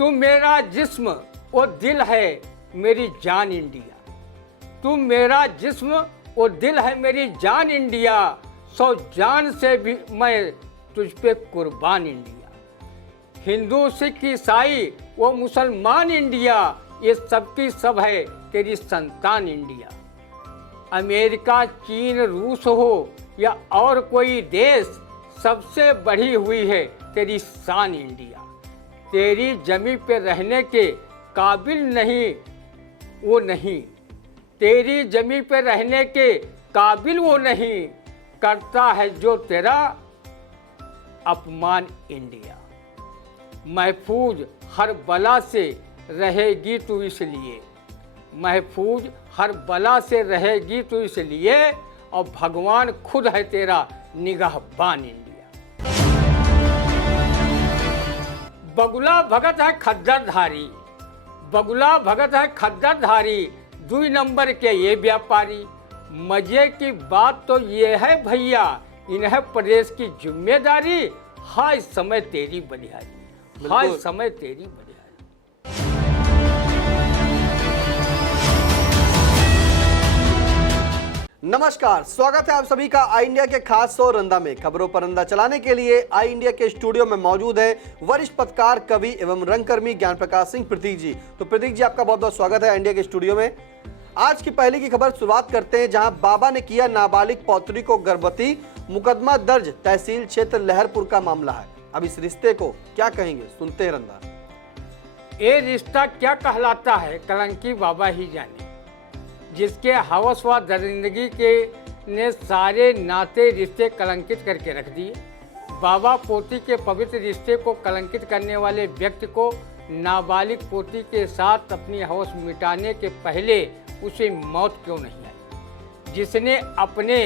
तुम मेरा जिस्म वो दिल है मेरी जान इंडिया, तुम मेरा जिस्म वो दिल है मेरी जान इंडिया, 100 जान से भी मैं तुझ पे कुर्बान इंडिया। हिंदू सिख ईसाई वो मुसलमान इंडिया, ये सबकी सब है तेरी संतान इंडिया। अमेरिका चीन रूस हो या और कोई देश, सबसे बढ़ी हुई है तेरी शान इंडिया। तेरी जमी पे रहने के काबिल नहीं वो नहीं, तेरी जमी पे रहने के काबिल वो नहीं, करता है जो तेरा अपमान इंडिया। महफूज हर बला से रहेगी तू इसलिए, महफूज हर बला से रहेगी तू इसलिए, और भगवान खुद है तेरा निगाहबान इंडिया। बगुला भगत है खद्दरधारी, बगुला भगत है खद्दरधारी, 2 नंबर के ये व्यापारी। मजे की बात तो ये है भैया, इन्हें प्रदेश की जिम्मेदारी, हाय समय तेरी बलिहारी, हाय समय तेरी बलिहारी। नमस्कार, स्वागत है आप सभी का आई इंडिया के खास शो रंदा में। खबरों पर रंदा चलाने के लिए आई इंडिया के स्टूडियो में मौजूद है वरिष्ठ पत्रकार, कवि एवं रंगकर्मी ज्ञान प्रकाश सिंह प्रतीक जी। तो प्रतीक जी, आपका बहुत बहुत स्वागत है आई इंडिया के स्टूडियो में। आज की पहली की खबर शुरुआत करते हैं, जहां बाबा ने किया नाबालिग पौत्री को गर्भवती, मुकदमा दर्ज, तहसील क्षेत्र लहरपुर का मामला है। अब इस रिश्ते को क्या कहेंगे, सुनते हैं रंदा। ये रिश्ता क्या कहलाता है कलंकी बाबा ही जाने, जिसके हवस व दरिंदगी के ने सारे नाते रिश्ते कलंकित करके रख दिए। बाबा पोती के पवित्र रिश्ते को कलंकित करने वाले व्यक्ति को नाबालिग पोती के साथ अपनी हवस मिटाने के पहले उसे मौत क्यों नहीं आई, जिसने अपने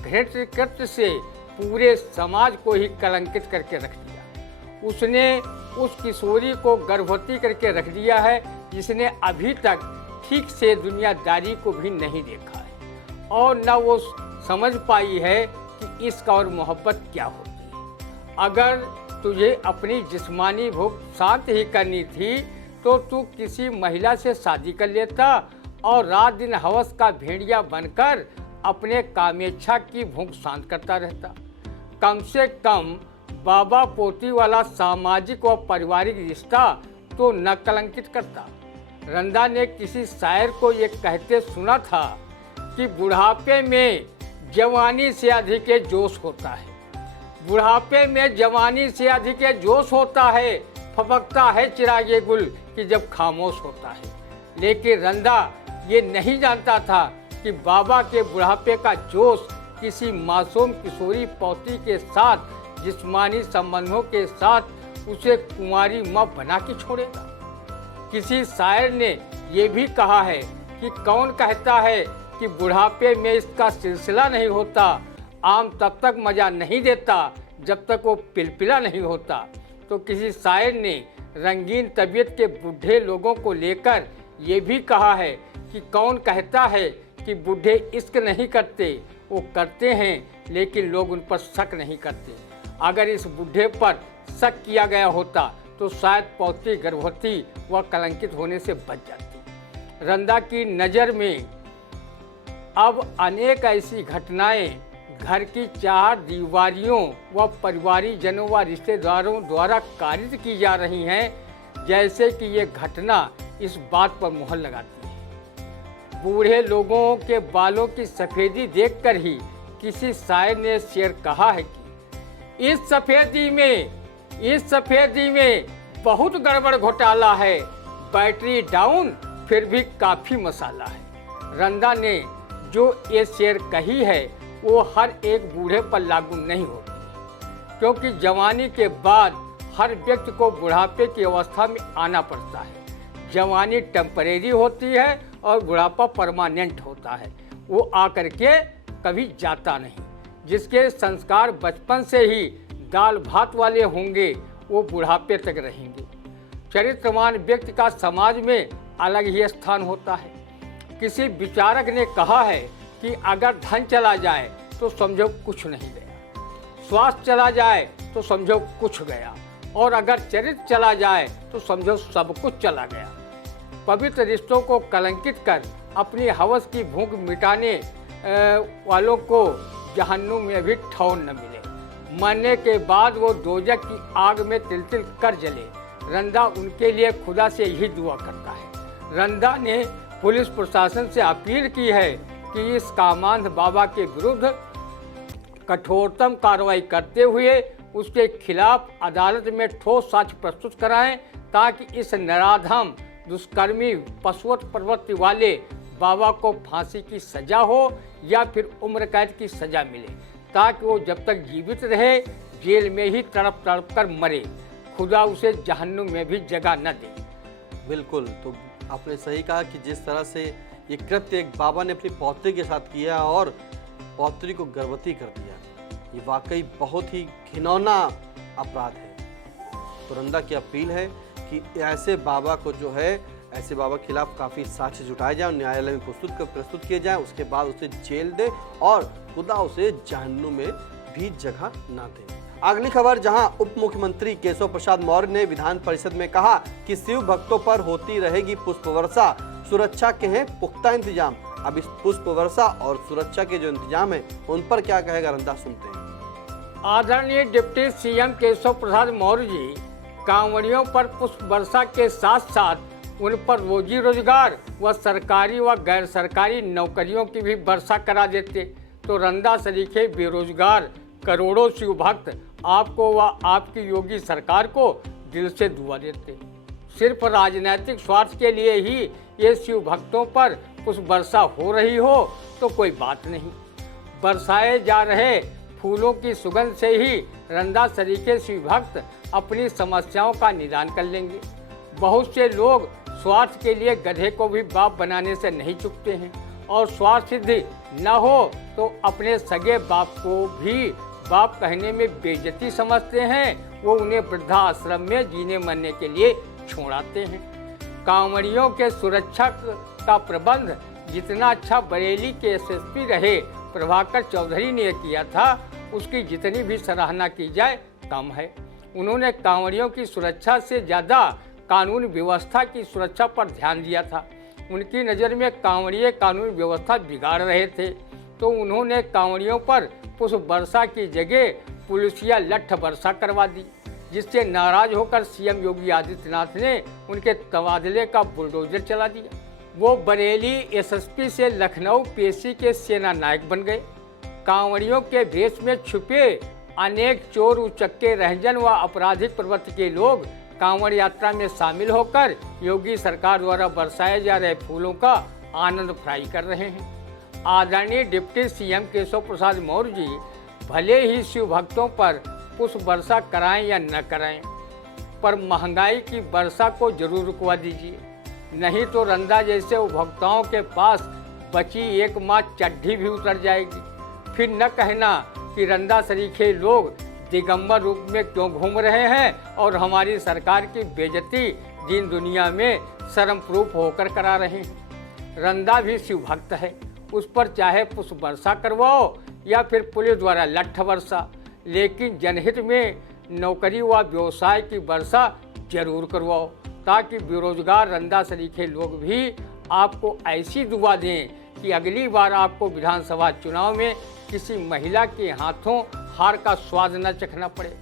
घृणित कृत्य से पूरे समाज को ही कलंकित करके रख दिया। उसने उस किशोरी को गर्भवती करके रख दिया है, जिसने अभी तक ठीक से दुनियादारी को भी नहीं देखा है, और न वो समझ पाई है कि इश्क और मोहब्बत क्या होती है। अगर तुझे अपनी जिस्मानी भूख शांत ही करनी थी तो तू किसी महिला से शादी कर लेता और रात दिन हवस का भेड़िया बनकर अपने कामेच्छा की भूख शांत करता रहता। कम से कम बाबा पोती वाला सामाजिक व पारिवारिक रिश्ता तो न कलंकित करता। रंदा ने किसी शायर को ये कहते सुना था कि बुढ़ापे में जवानी से अधिक जोश होता है, बुढ़ापे में जवानी से अधिक जोश होता है, फपकता है चिरागे गुल कि जब खामोश होता है। लेकिन रंदा ये नहीं जानता था कि बाबा के बुढ़ापे का जोश किसी मासूम किशोरी पौती के साथ जिस्मानी संबंधों के साथ उसे कुंवारी माँ बना के छोड़ेगा। किसी शायर ने ये भी कहा है कि कौन कहता है कि बुढ़ापे में इसका सिलसिला नहीं होता, आम तब तक मज़ा नहीं देता जब तक वो पिलपिला नहीं होता। तो किसी शायर ने रंगीन तबीयत के बूढ़े लोगों को लेकर ये भी कहा है कि कौन कहता है कि बूढ़े इश्क नहीं करते, वो करते हैं लेकिन लोग उन पर शक नहीं करते। अगर इस बूढ़े पर शक किया गया होता तो शायद पौती गर्भवती व कलंकित होने से बच जाती। रंदा की नज़र में अब अनेक ऐसी घटनाएं घर की 4 दीवारियों व परिवारीजनों व रिश्तेदारों द्वारा कारित की जा रही हैं, जैसे कि ये घटना इस बात पर मुहर लगाती है। बूढ़े लोगों के बालों की सफ़ेदी देखकर ही किसी शायर ने शेर कहा है कि इस सफ़ेदी में बहुत गड़बड़ घोटाला है, बैटरी डाउन फिर भी काफ़ी मसाला है। रंदा ने जो ये शेर कही है वो हर एक बूढ़े पर लागू नहीं होती, क्योंकि जवानी के बाद हर व्यक्ति को बुढ़ापे की अवस्था में आना पड़ता है। जवानी टेम्परेरी होती है और बुढ़ापा परमानेंट होता है, वो आकर के कभी जाता नहीं। जिसके संस्कार बचपन से ही दाल भात वाले होंगे वो बुढ़ापे तक रहेंगे। चरित्रवान व्यक्ति का समाज में अलग ही स्थान होता है। किसी विचारक ने कहा है कि अगर धन चला जाए तो समझो कुछ नहीं गया, स्वास्थ्य चला जाए तो समझो कुछ गया, और अगर चरित्र चला जाए तो समझो सब कुछ चला गया। पवित्र रिश्तों को कलंकित कर अपनी हवस की भूख मिटाने वालों को जहन्नुम में भी ठौर न मिले। मरने के बाद वो दोजख की आग में तिल तिल कर जले। रंदा उनके लिए खुदा से यही दुआ करता है। रंदा ने पुलिस प्रशासन से अपील की है कि इस कामांध बाबा के विरुद्ध कठोरतम कार्रवाई करते हुए उसके खिलाफ अदालत में ठोस साक्ष्य प्रस्तुत कराएं, ताकि इस नराधम दुष्कर्मी पशुवत प्रवृत्ति वाले बाबा को फांसी की सजा हो या फिर उम्र कैद की सजा मिले, ताकि वो जब तक जीवित रहे जेल में ही तड़प तड़प कर मरे। खुदा उसे जहन्नुम में भी जगह न दे। बिल्कुल, तो आपने सही कहा कि जिस तरह से ये कृत्य एक बाबा ने अपनी पौत्री के साथ किया और पौत्री को गर्भवती कर दिया, ये वाकई बहुत ही घिनौना अपराध है। तो रंदा की अपील है कि ऐसे बाबा को जो है, ऐसे बाबा के खिलाफ काफ़ी साक्ष्य जुटाए जाए, न्यायालय में प्रस्तुत किए जाए, उसके बाद उसे जेल दे और खुदा उसे जहन्नुम में भी जगह ना दे। अगली खबर, जहां उप मुख्यमंत्री केशव प्रसाद मौर्य ने विधान परिषद में कहा कि शिव भक्तों पर होती रहेगी पुष्प वर्षा, सुरक्षा के हैं पुख्ता इंतजाम। अब इस पुष्प वर्षा और सुरक्षा के जो इंतजाम है उन पर क्या कहेगा, रंदा सुनते हैं। आदरणीय डिप्टी सीएम केशव प्रसाद मौर्य जी कांवड़ियों पर पुष्प वर्षा के साथ साथ उन पर रोजी रोजगार व सरकारी व गैर सरकारी नौकरियों की भी वर्षा करा देते तो रंदा सरीखे बेरोजगार करोड़ों शिव भक्त आपको व आपकी योगी सरकार को दिल से दुआ देते। सिर्फ राजनीतिक स्वार्थ के लिए ही ये शिव भक्तों पर पुष्प वर्षा हो रही हो तो कोई बात नहीं। बरसाए जा रहे फूलों की सुगंध से ही रंदा सरीखे शिव भक्त अपनी समस्याओं का निदान कर लेंगे। बहुत से लोग स्वार्थ के लिए गधे को भी बाप बनाने से नहीं चूकते हैं और स्वार्थ सिद्धि न हो तो अपने सगे बाप को भी बाप कहने में बेइज्जती समझते हैं। वो उन्हें वृद्धाश्रम में जीने मरने के लिए छोड़ाते हैं। कांवड़ियों के सुरक्षा का प्रबंध जितना अच्छा बरेली के एसएसपी रहे प्रभाकर चौधरी ने किया था, उसकी जितनी भी सराहना की जाए कम है। उन्होंने कांवड़ियों की सुरक्षा से ज़्यादा कानून व्यवस्था की सुरक्षा पर ध्यान दिया था। उनकी नज़र में कांवड़िये कानून व्यवस्था बिगाड़ रहे थे तो उन्होंने कांवड़ियों पर पुष्प वर्षा की जगह पुलिसिया लठ वर्षा करवा दी, जिससे नाराज होकर सीएम योगी आदित्यनाथ ने उनके तबादले का बुलडोजर चला दिया। वो बरेली एसएसपी से लखनऊ पीएसी के सेना नायक बन गए। कांवड़ियों के भेष में छुपे अनेक चोर उचक्के रहजन व आपराधिक प्रवृत्ति के लोग कांवड़ यात्रा में शामिल होकर योगी सरकार द्वारा बरसाए जा रहे फूलों का आनंद फ्राई कर रहे हैं। आदरणीय डिप्टी सीएम केशव प्रसाद मौर्य जी भले ही शिव भक्तों पर पुष्प वर्षा कराएं या न कराएं, पर महंगाई की वर्षा को जरूर रुकवा दीजिए, नहीं तो रंदा जैसे उपभोक्ताओं के पास बची एक माह चड्ढी भी उतर जाएगी। फिर न कहना कि रंदा सरीखे लोग दिगंबर रूप में क्यों घूम रहे हैं और हमारी सरकार की बेइज्जती दीन दुनिया में शर्म प्रूफ होकर करा रहे हैं। रंदा भी शिव भक्त है, उस पर चाहे पुष्प वर्षा करवाओ या फिर पुलिस द्वारा लठ वर्षा, लेकिन जनहित में नौकरी व व्यवसाय की वर्षा जरूर करवाओ, ताकि बेरोजगार रंदा सरीखे लोग भी आपको ऐसी दुआ दें कि अगली बार आपको विधानसभा चुनाव में किसी महिला के हाथों हार का स्वाद न चखना पड़े,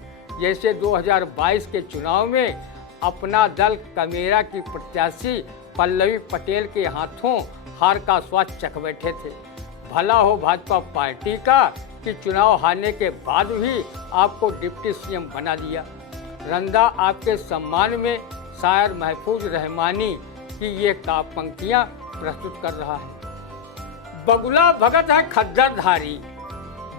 जैसे 2022 के चुनाव में अपना दल कमेरा की प्रत्याशी पल्लवी पटेल के हाथों हार का स्वाद चख बैठे थे। भला हो भाजपा पार्टी का कि चुनाव हारने के बाद भी आपको डिप्टी सीएम बना दिया। रंदा आपके सम्मान में शायर महफूज रहमानी की ये पंक्तियाँ प्रस्तुत कर रहा है। बगुला भगत है खद्दरधारी,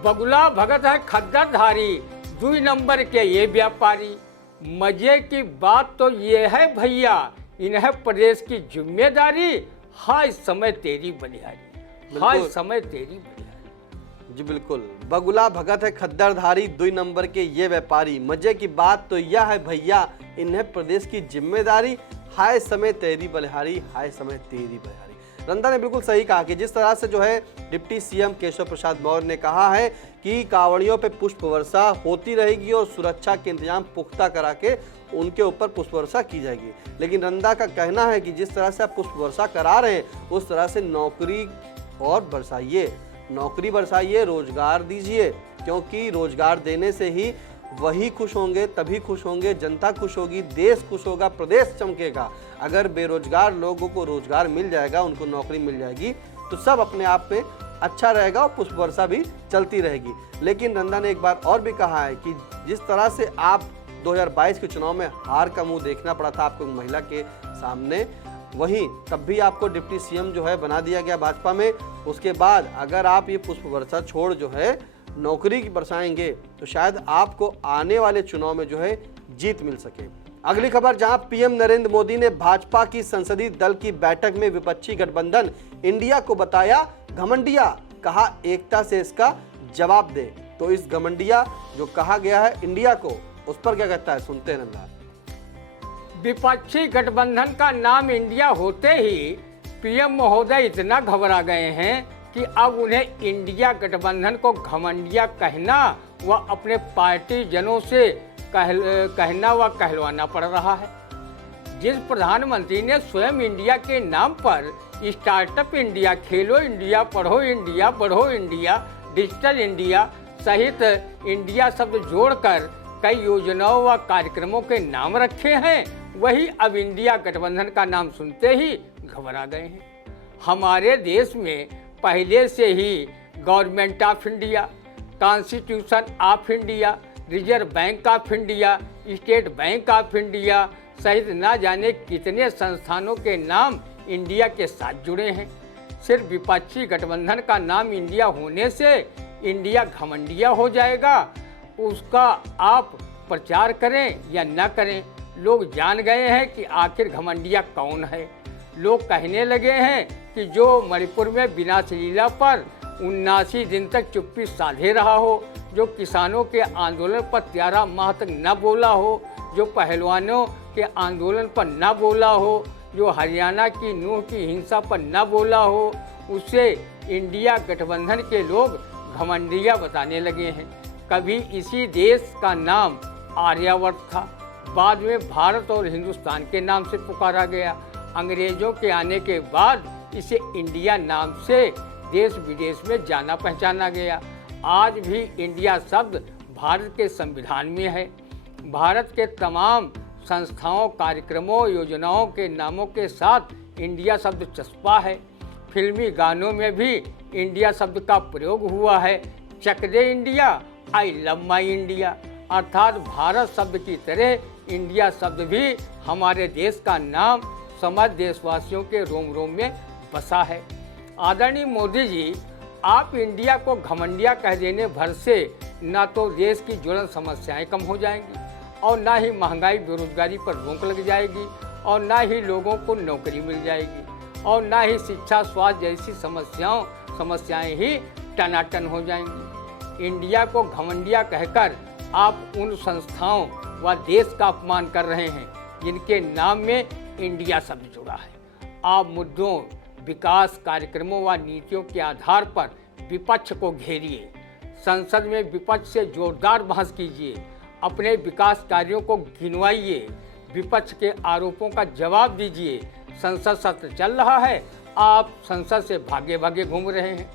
बगुला भगत है खद्दरधारी, 2 नंबर के ये व्यापारी। मजे की बात तो ये है भैया, इन्हें प्रदेश की जिम्मेदारी, हाय समय तेरी बलिहारी, हाय समय तेरी बलिहारी। जी बिल्कुल, बगुला भगत है खद्दरधारी, 2 नंबर के ये व्यापारी। मजे की बात तो यह है भैया, इन्हें प्रदेश की जिम्मेदारी, हाय समय तेरी बलिहारी, हाय समय तेरी बलिहारी। रंदा ने बिल्कुल सही कहा कि जिस तरह से जो है डिप्टी सीएम केशव प्रसाद मौर्य ने कहा है कि कांवड़ियों पे पुष्प वर्षा होती रहेगी और सुरक्षा के इंतजाम पुख्ता करा के उनके ऊपर पुष्प वर्षा की जाएगी। लेकिन रंदा का कहना है कि जिस तरह से आप पुष्प वर्षा करा रहे हैं उस तरह से नौकरी और बरसाइए, नौकरी बरसाइए, रोजगार दीजिए, क्योंकि रोजगार देने से ही वही खुश होंगे, तभी खुश होंगे, जनता खुश होगी, देश खुश होगा, प्रदेश चमकेगा। अगर बेरोजगार लोगों को रोजगार मिल जाएगा, उनको नौकरी मिल जाएगी तो सब अपने आप में अच्छा रहेगा और पुष्प वर्षा भी चलती रहेगी। लेकिन रंदा ने एक बार और भी कहा है कि जिस तरह से आप 2022 के चुनाव में हार का मुंह देखना पड़ा था आपको महिला के सामने, वहीं तब भी आपको डिप्टी सीएम जो है बना दिया गया भाजपा में। उसके बाद अगर आप ये पुष्प वर्षा छोड़ जो है नौकरी की बरसाएंगे तो शायद आपको आने वाले चुनाव में जो है जीत मिल सके। अगली खबर, जहां पीएम नरेंद्र मोदी ने भाजपा की संसदीय दल की बैठक में विपक्षी गठबंधन इंडिया को बताया घमंडिया, कहा एकता से इसका जवाब दे। तो इस घमंडिया जो कहा गया है इंडिया को, उस पर क्या कहता है, सुनते हैं नंदा। विपक्षी गठबंधन का नाम इंडिया होते ही पीएम महोदय इतना घबरा गए हैं कि अब उन्हें इंडिया गठबंधन को घमंडिया कहना व अपने पार्टी जनों से कहना व कहलवाना पड़ रहा है। जिस प्रधानमंत्री ने स्वयं इंडिया के नाम पर स्टार्टअप इंडिया, खेलो इंडिया, पढ़ो इंडिया, बढ़ो इंडिया, डिजिटल इंडिया सहित इंडिया शब्द जोड़कर कई योजनाओं व कार्यक्रमों के नाम रखे हैं, वही अब इंडिया गठबंधन का नाम सुनते ही घबरा गए हैं। हमारे देश में पहले से ही government of India, constitution of India, reserve bank of India, state bank of India सहित ना जाने कितने संस्थानों के नाम इंडिया के साथ जुड़े हैं। सिर्फ विपक्षी गठबंधन का नाम इंडिया होने से इंडिया घमंडिया हो जाएगा, उसका आप प्रचार करें या न करें, लोग जान गए हैं कि आखिर घमंडिया कौन है। लोग कहने लगे हैं कि जो मणिपुर में विनाशलीला पर 79 दिन तक चुप्पी साधे रहा हो, जो किसानों के आंदोलन पर 13 माह तक न बोला हो, जो पहलवानों के आंदोलन पर न बोला हो, जो हरियाणा की नूह की हिंसा पर न बोला हो, उसे इंडिया गठबंधन के लोग घमंडिया बताने लगे हैं। कभी इसी देश का नाम आर्यावर्त था, बाद में भारत और हिंदुस्तान के नाम से पुकारा गया। अंग्रेजों के आने के बाद इसे इंडिया नाम से देश विदेश में जाना पहचाना गया। आज भी इंडिया शब्द भारत के संविधान में है। भारत के तमाम संस्थाओं, कार्यक्रमों, योजनाओं के नामों के साथ इंडिया शब्द चस्पा है। फिल्मी गानों में भी इंडिया शब्द का प्रयोग हुआ है। Chak De India, I love my India, अर्थात भारत शब्द की तरह इंडिया शब्द भी हमारे देश का नाम समस्त देशवासियों के रोम रोम में बसा है। आदरणीय मोदी जी, आप इंडिया को घमंडिया कह देने भर से ना तो देश की ज्वलंत समस्याएं कम हो जाएंगी और ना ही महंगाई, बेरोजगारी पर रोक लग जाएगी और ना ही लोगों को नौकरी मिल जाएगी और ना ही शिक्षा, स्वास्थ्य जैसी समस्याएं ही टनाटन हो जाएंगी। इंडिया को घमंडिया कहकर आप उन संस्थाओं व देश का अपमान कर रहे हैं जिनके नाम में इंडिया शब्द जुड़ा है। आप मुद्दों, विकास कार्यक्रमों व नीतियों के आधार पर विपक्ष को घेरिए, संसद में विपक्ष से जोरदार बहस कीजिए, अपने विकास कार्यों को गिनवाइए, विपक्ष के आरोपों का जवाब दीजिए। संसद सत्र चल रहा है, आप संसद से भागे भागे घूम रहे हैं।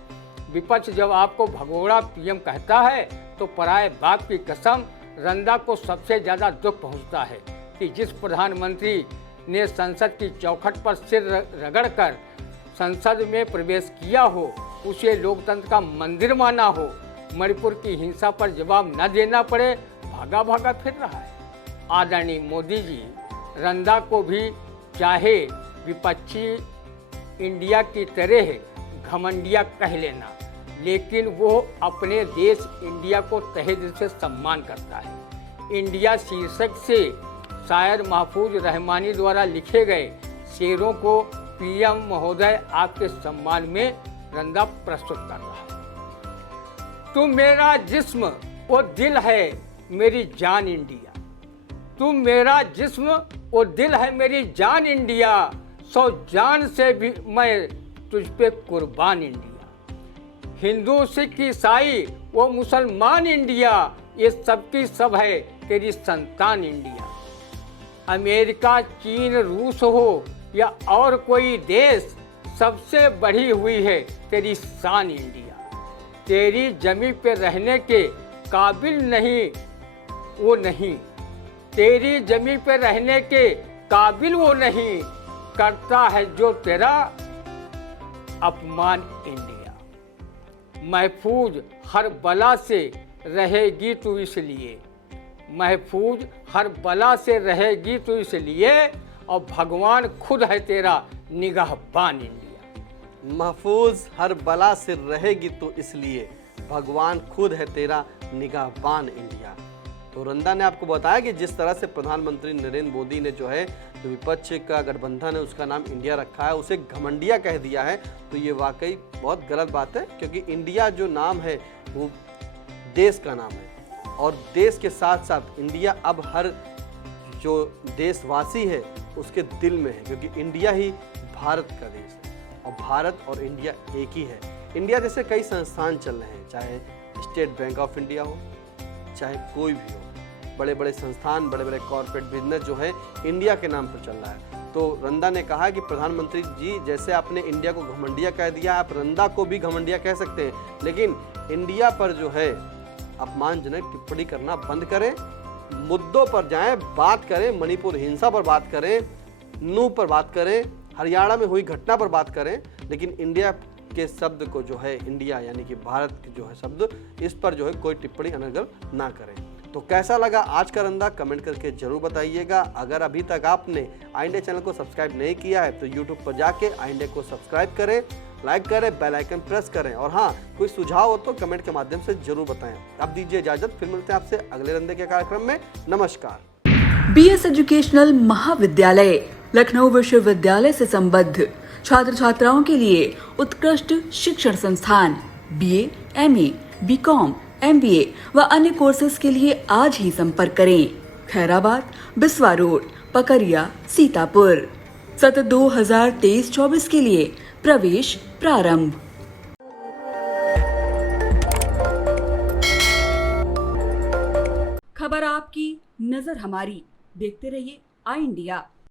विपक्ष जब आपको भगोड़ा पीएम कहता है तो पराये बाप की कसम रंदा को सबसे ज़्यादा दुख पहुंचता है कि जिस प्रधानमंत्री ने संसद की चौखट पर सिर रगड़कर संसद में प्रवेश किया हो, उसे लोकतंत्र का मंदिर माना हो, मणिपुर की हिंसा पर जवाब न देना पड़े, भागा भागा फिर रहा है। आदरणीय मोदी जी, रंदा को भी चाहे विपक्षी इंडिया की तरह घमंडिया कह लेना, लेकिन वो अपने देश इंडिया को तहे दिल से सम्मान करता है। इंडिया शीर्षक से शायर महफूज रहमानी द्वारा लिखे गए शेरों को पीएम महोदय आपके सम्मान में रंदा प्रस्तुत कर रहा है। तुम मेरा जिस्म वो दिल है मेरी जान इंडिया, तुम मेरा जिस्म वो दिल है मेरी जान इंडिया, 100 जान से भी मैं तुझ पे कुर्बान इंडिया। हिंदू सिख ईसाई वो मुसलमान इंडिया, ये सबकी सब है तेरी संतान इंडिया। अमेरिका चीन रूस हो या और कोई देश, सबसे बढ़ी हुई है तेरी शान इंडिया। तेरी जमी पे रहने के काबिल नहीं वो नहीं, तेरी जमी पे रहने के काबिल वो नहीं, करता है जो तेरा अपमान इंडिया। महफूज हर बला से रहेगी तू इसलिए, महफूज हर बला से रहेगी तू इसलिए, और भगवान खुद है तेरा निगाहबान इंडिया। महफूज हर बला से रहेगी तो इसलिए, भगवान खुद है तेरा निगाहबान इंडिया। तो रंदा ने आपको बताया कि जिस तरह से प्रधानमंत्री नरेंद्र मोदी ने जो है जो विपक्ष का गठबंधन है उसका नाम इंडिया रखा है, उसे घमंडिया कह दिया है, तो ये वाकई बहुत गलत बात है, क्योंकि इंडिया जो नाम है वो देश का नाम है, और देश के साथ साथ इंडिया अब हर जो देशवासी है उसके दिल में है, क्योंकि इंडिया ही भारत का देश है और भारत और इंडिया एक ही है। इंडिया जैसे कई संस्थान चल रहे हैं, चाहे स्टेट बैंक ऑफ इंडिया हो, चाहे कोई भी हो, बड़े बड़े संस्थान, बड़े बड़े कॉर्पोरेट बिजनेस जो है इंडिया के नाम पर चल रहा है। तो रंदा ने कहा कि प्रधानमंत्री जी जैसे आपने इंडिया को घमंडिया कह दिया, आप रंदा को भी घमंडिया कह सकते हैं, लेकिन इंडिया पर जो है अपमानजनक टिप्पणी करना बंद करें, मुद्दों पर जाएं, बात करें, मणिपुर हिंसा पर बात करें, नूह पर बात करें, हरियाणा में हुई घटना पर बात करें, लेकिन इंडिया के शब्द को जो है, इंडिया यानी कि भारत के जो है शब्द, इस पर जो है कोई टिप्पणी अनर्गल ना करें। तो कैसा लगा आज का रंदा कमेंट करके जरूर बताइएगा। अगर अभी तक आपने आई इंडिया चैनल को सब्सक्राइब नहीं किया है तो यूट्यूब पर जाके आई इंडिया को सब्सक्राइब करें, लाइक करें, बेल आइकन प्रेस करें, और हाँ, कोई सुझाव हो तो कमेंट के माध्यम से जरूर बताएं। अब दीजिए इजाजत, फिर मिलते हैं आपसे अगले रंदे के कार्यक्रम में। नमस्कार। बीएस एजुकेशनल महाविद्यालय लखनऊ विश्वविद्यालय से संबद्ध छात्र छात्राओं के लिए उत्कृष्ट शिक्षण संस्थान बीए, एमए, बीकॉम, एमबीए व अन्य कोर्सेज के लिए आज ही संपर्क करें। खैराबाद, बिस्वा रोड, पकरिया, सीतापुर। सत्र 2023-24 के लिए प्रवेश प्रारंभ। खबर आपकी, नजर हमारी। देखते रहिए आई इंडिया।